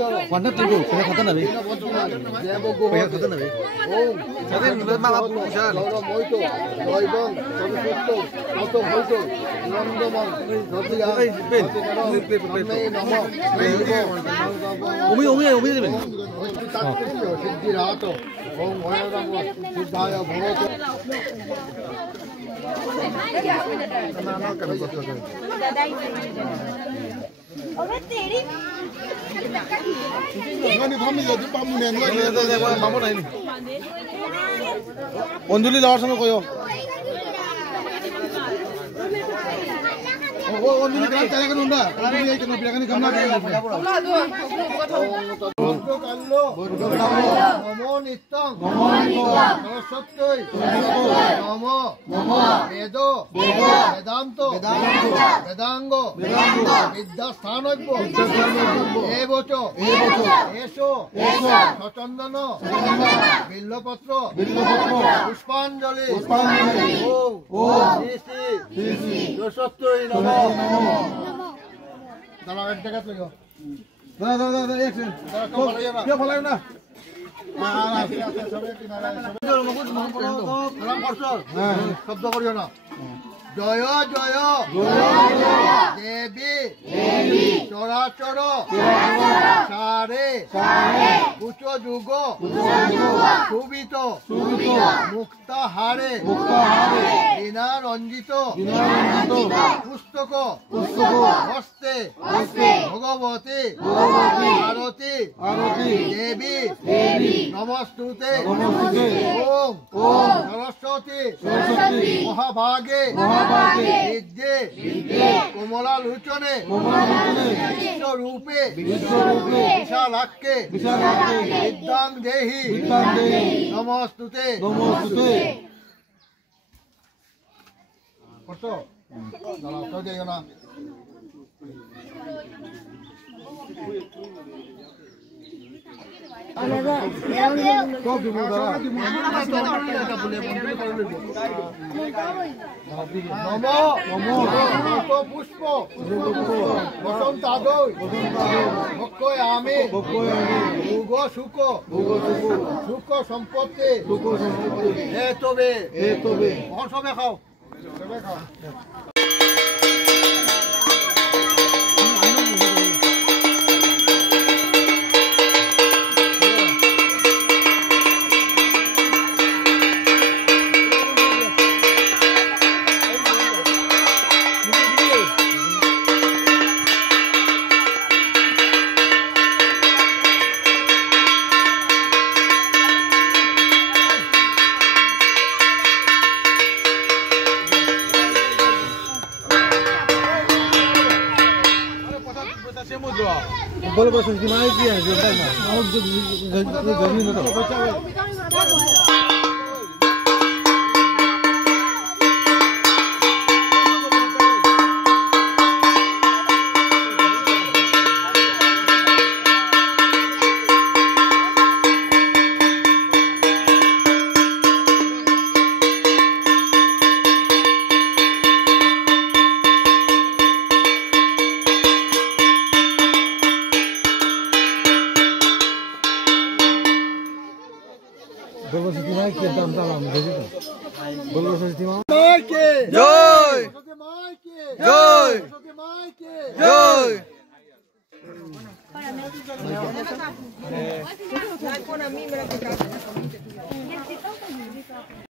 Cuando tu guru, kaya kata nabi. Kaya kata nabi. Jadi mama pusha. Umi debe. 언줄리 나와서 거요. 언줄리 그냥 짜게 논다. 언줄리 이렇게 비라가니 감나게. 너모 니땅. 너서뜨이. 너모. বেদ বেদান্ত বেদাঙ্গ বিদ্যাস্থানব্য এবচ এসো সচন্দন বিল্লপত্র পুষ্পাঞ্জলি শব্দ করিও না জয় জয় দেবী চরাচর সারে উচ্চ যুগ সুবিত মুক্তাহারে বীণা রঞ্জিত পুস্তক হস্তে ভগবতী আরতি দেবী নমস্তুতে ওম সরস্বতী মহাভাগে বিদ্যে কমলা লোচনে বিশ্বরূপে বিশালাক্ষে বিদ্যাং দেহি নমস্তুতে করছো দাঁড়াও তো যাইও না পুষ্প বসন্ত আমি ভোগ সুখ সুখ সম্পত্তি হে তবে সবে খাও बोलो बस दिमाग किया है जो और जो गर्मी में तो Joy!